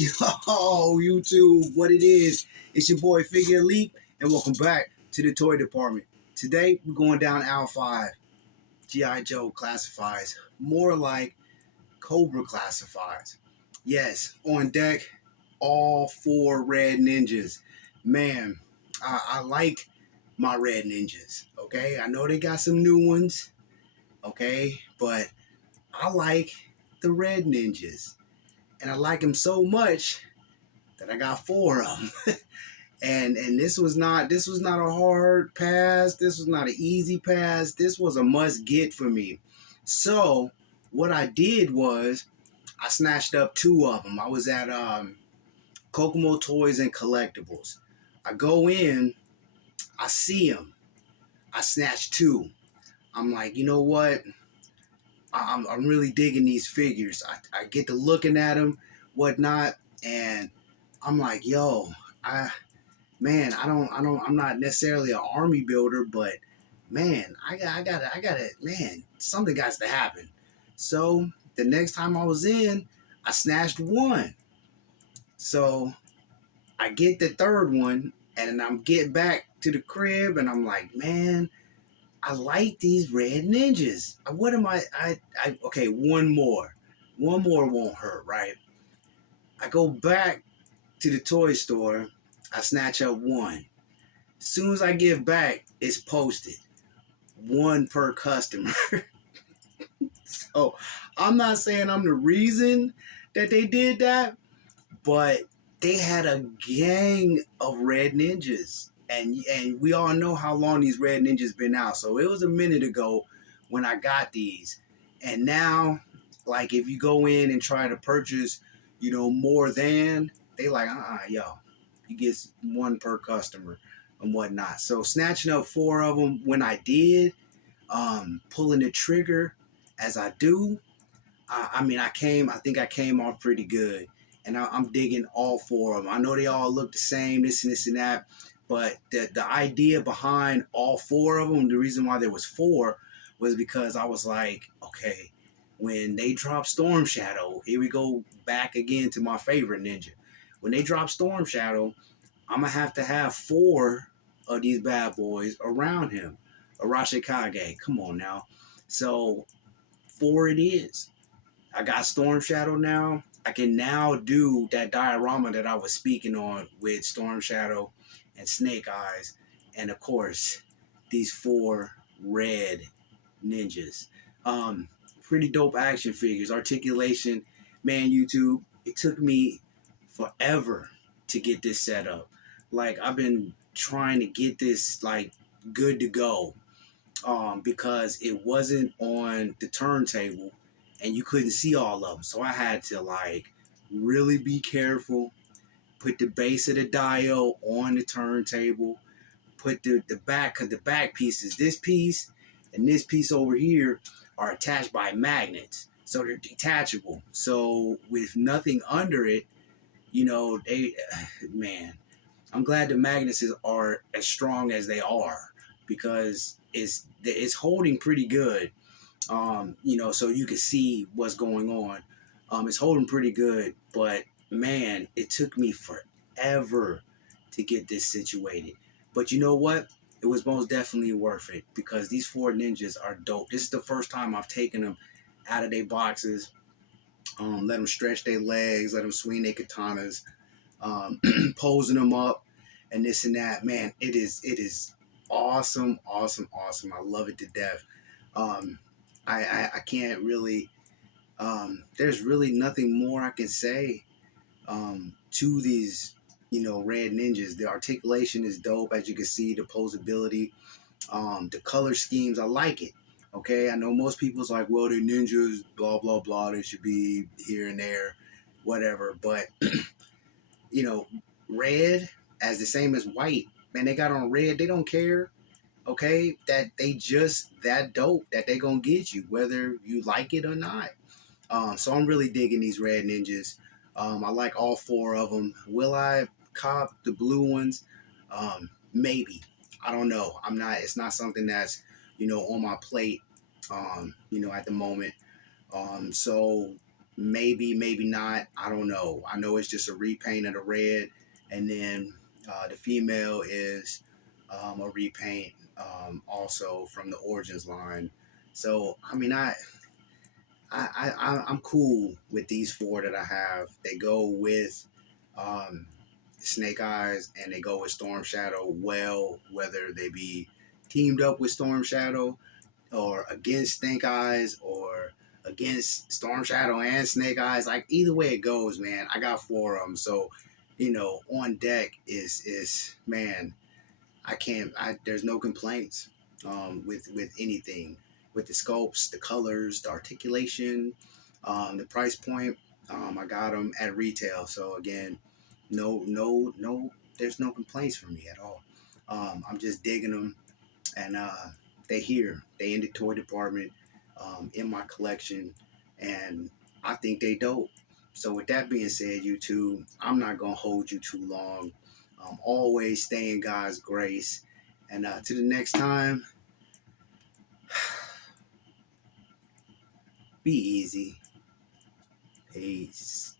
Yo, YouTube, what it is? It's your boy Figure Leap, and welcome back to the toy department. Today, we're going down aisle 5. G.I. Joe classifies, more like Cobra classifies. Yes, on deck, all 4 red ninjas. Man, I like my red ninjas, okay? I know they got some new ones, okay? But I like the red ninjas. And I like them so much that I got 4 of them. and this was not a hard pass. This was not an easy pass. This was a must get for me. So what I did was I snatched up 2 of them. I was at Kokomo Toys and Collectibles. I go in, I see them. I snatch 2. I'm like, you know what? I'm really digging these figures. I get to looking at them, whatnot, and I'm like, yo, I'm not necessarily an army builder, but man, man, something got to happen. So the next time I was in, I snatched 1. So I get the 3rd one, and I'm getting back to the crib, and I'm like, man, I like these red ninjas. What am okay, one more. One more won't hurt, right? I go back to the toy store. I snatch up 1. As soon as I give back, it's posted 1 per customer. So I'm not saying I'm the reason that they did that, but they had a gang of red ninjas. And we all know how long these red ninjas been out. So it was a minute ago when I got these. And now, like, if you go in and try to purchase, more than, they like, yo, you get 1 per customer and whatnot. So snatching up 4 of them when I did, pulling the trigger as I do, I think I came off pretty good. And I'm digging all 4 of them. I know they all look the same, this and this and that, but the idea behind all 4 of them, the reason why there was 4 was because I was like, okay, when they drop Storm Shadow, here we go back again to my favorite ninja. When they drop Storm Shadow, I'm going to have 4 of these bad boys around him. Arashikage, come on now. So 4 it is. I got Storm Shadow now. I can now do that diorama that I was speaking on with Storm Shadow and Snake Eyes. And of course, these 4 red ninjas. Pretty dope action figures. Articulation, man, YouTube, it took me forever to get this set up. Like, I've been trying to get this, like, good to go. Because it wasn't on the turntable and you couldn't see all of them. So I had to, like, really be careful, put the base of the dial on the turntable, put the back, because the back pieces, this piece and this piece over here, are attached by magnets. So they're detachable. So with nothing under it, man, I'm glad the magnets are as strong as they are, because it's holding pretty good. So you can see what's going on. It's holding pretty good, but man, it took me forever to get this situated. But you know what? It was most definitely worth it, because these 4 ninjas are dope. This is the first time I've taken them out of their boxes, let them stretch their legs, let them swing their katanas, posing them up, and this and that. Man, it is awesome, awesome, awesome. I love it to death. I can't really, there's really nothing more I can say to these, red ninjas. The articulation is dope, as you can see, the posability, the color schemes, I like it. Okay, I know most people's like, well, they're ninjas, blah, blah, blah, they should be here and there, whatever, but, red as the same as white, man, they got on red, they don't care. Okay, that they just that dope that they gonna get you whether you like it or not. So I'm really digging these red ninjas. I like all 4 of them. Will I cop the blue ones? Maybe. I don't know. I'm not. It's not something that's on my plate. At the moment. So Maybe, maybe not. I don't know. I know it's just a repaint of the red, and then the female is a repaint also from the Origins line. So I mean, I'm cool with these four that I have. They go with um, Snake Eyes and they go with Storm Shadow well, whether they be teamed up with Storm Shadow or against Snake Eyes or against Storm Shadow and Snake Eyes. Like either way it goes, man. I got four of them, so on deck is man. I can't. There's no complaints with anything, with the sculpts, the colors, the articulation, the price point. I got them at retail, so again, no. There's no complaints from me at all. I'm just digging them, and they here. They in the toy department, in my collection, and I think they dope. So with that being said, YouTube, I'm not gonna hold you too long. Always stay in God's grace, and to the next time, be easy. Peace.